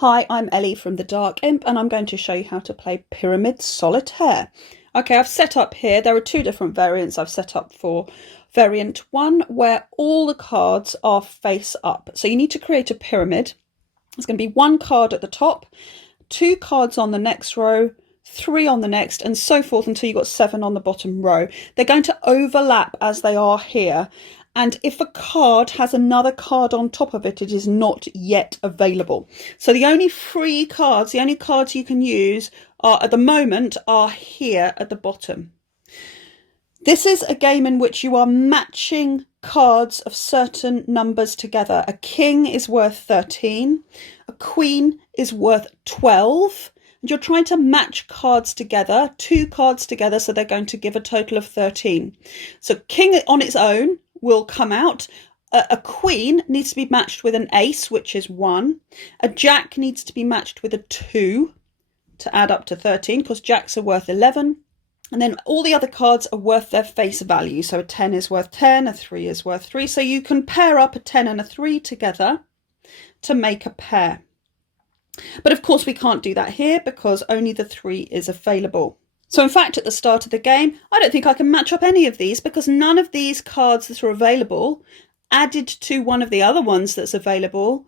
Hi, I'm Ellie from the Dark Imp and I'm going to show you how to play Pyramid Solitaire. Okay, I've set up here, there are two different variants I've set up for. Variant 1, where all the cards are face up. So you need to create a pyramid. There's going to be one card at the top, two cards on the next row, three on the next, and so forth until you've got 7 on the bottom row. They're going to overlap as they are here. And if a card has another card on top of it, it is not yet available. So the only free cards, the only cards you can use are at the moment are here at the bottom. This is a game in which you are matching cards of certain numbers together. A king is worth 13, a queen is worth 12, and you're trying to match cards together, 2 cards together, so they're going to give a total of 13. So king on its own will come out. A queen needs to be matched with an ace, which is 1. A jack needs to be matched with a 2 to add up to 13, because jacks are worth 11. And then all the other cards are worth their face value. So a 10 is worth 10, a 3 is worth 3. So you can pair up a 10 and a 3 together to make a pair. But of course we can't do that here because only the 3 is available. So in fact, at the start of the game, I don't think I can match up any of these because none of these cards that are available added to one of the other ones that's available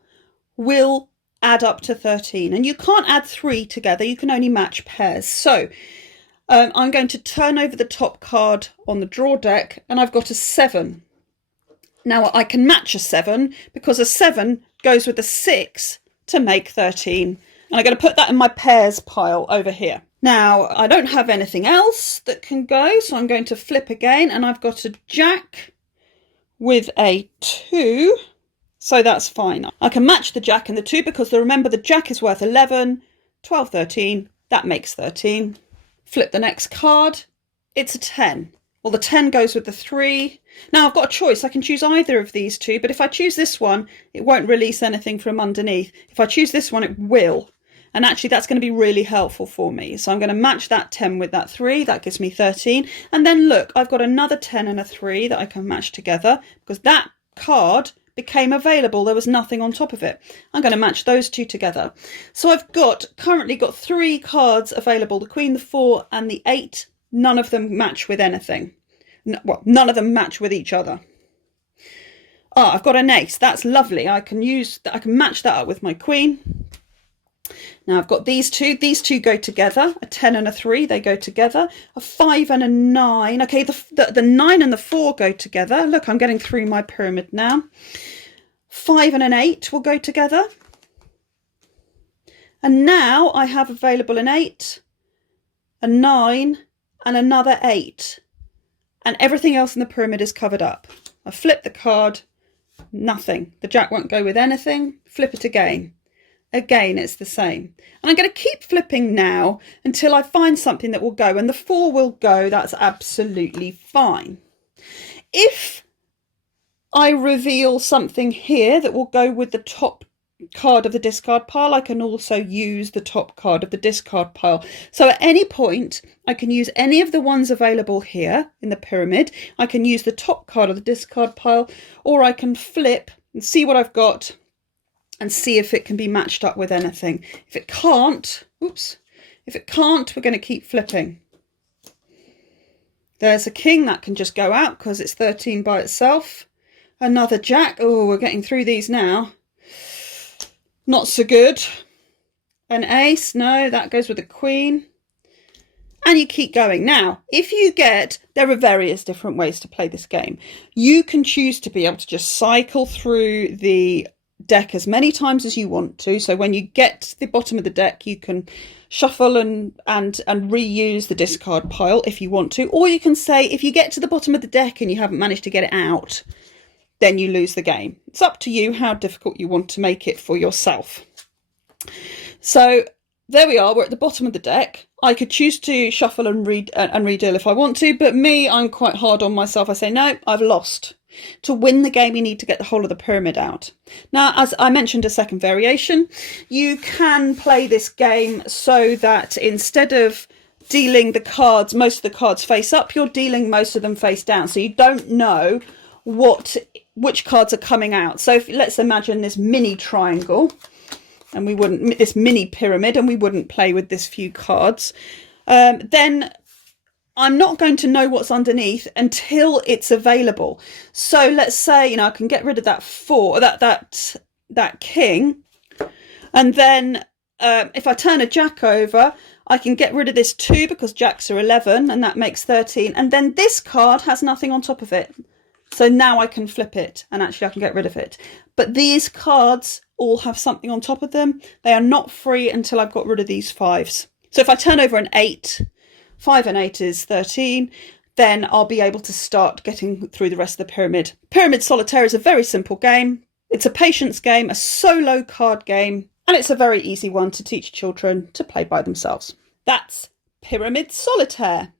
will add up to 13. And you can't add 3 together. You can only match pairs. So I'm going to turn over the top card on the draw deck and I've got a 7. Now I can match a 7 because a 7 goes with a 6 to make 13. And I'm going to put that in my pairs pile over here. Now, I don't have anything else that can go, so I'm going to flip again, and I've got a jack with a 2, so that's fine. I can match the jack and the 2 because remember the jack is worth 11, 12, 13, that makes 13. Flip the next card, it's a 10. Well, the 10 goes with the 3. Now, I've got a choice. I can choose either of these two, but if I choose this one, it won't release anything from underneath. If I choose this one, it will. And actually, that's going to be really helpful for me. So I'm going to match that 10 with that 3. That gives me 13. And then look, I've got another 10 and a 3 that I can match together because that card became available. There was nothing on top of it. I'm going to match those two together. So I've currently got 3 cards available, the Queen, the 4 and the 8. None of them match with anything. Well, none of them match with each other. Ah, I've got an ace. That's lovely. I can match that up with my Queen. Now I've got these two go together, a 10 and a 3, they go together, a 5 and a 9, okay, the 9 and the 4 go together, look, I'm getting through my pyramid now, 5 and an 8 will go together, and now I have available an 8, a 9, and another 8, and everything else in the pyramid is covered up. I flip the card, nothing, the jack won't go with anything, flip it again. Again, it's the same. And I'm going to keep flipping now until I find something that will go. And the 4 will go. That's absolutely fine. If I reveal something here that will go with the top card of the discard pile, I can also use the top card of the discard pile. So at any point, I can use any of the ones available here in the pyramid. I can use the top card of the discard pile, or I can flip and see what I've got and see if it can be matched up with anything. If it can't, if it can't, we're going to keep flipping. There's a king that can just go out because it's 13 by itself. Another jack. Oh, we're getting through these now. Not so good. An ace. No, that goes with the queen. And you keep going. Now, if you there are various different ways to play this game. You can choose to be able to just cycle through the deck as many times as you want to. So when you get to the bottom of the deck, you can shuffle and reuse the discard pile if you want to. Or you can say, if you get to the bottom of the deck and you haven't managed to get it out, then you lose the game. It's up to you how difficult you want to make it for yourself. So there we are, we're at the bottom of the deck. I could choose to shuffle and redeal if I want to, but me, I'm quite hard on myself. I say, no, I've lost. To win the game, you need to get the whole of the pyramid out. Now, as I mentioned, a second variation, you can play this game so that instead of dealing the cards, most of the cards face up, you're dealing most of them face down. So you don't know which cards are coming out. So let's imagine this mini triangle. and we wouldn't, this mini pyramid, and we wouldn't play with this few cards, then I'm not going to know what's underneath until it's available. So let's say, you know, I can get rid of that that king, and then if I turn a jack over, I can get rid of this 2 because jacks are 11, and that makes 13. And then this card has nothing on top of it. So now I can flip it, and actually I can get rid of it. But these cards all have something on top of them. They are not free until I've got rid of these 5s. So if I turn over an 8, 5 and 8 is 13, then I'll be able to start getting through the rest of the pyramid. Pyramid Solitaire is a very simple game. It's a patience game, a solo card game, and it's a very easy one to teach children to play by themselves. That's Pyramid Solitaire.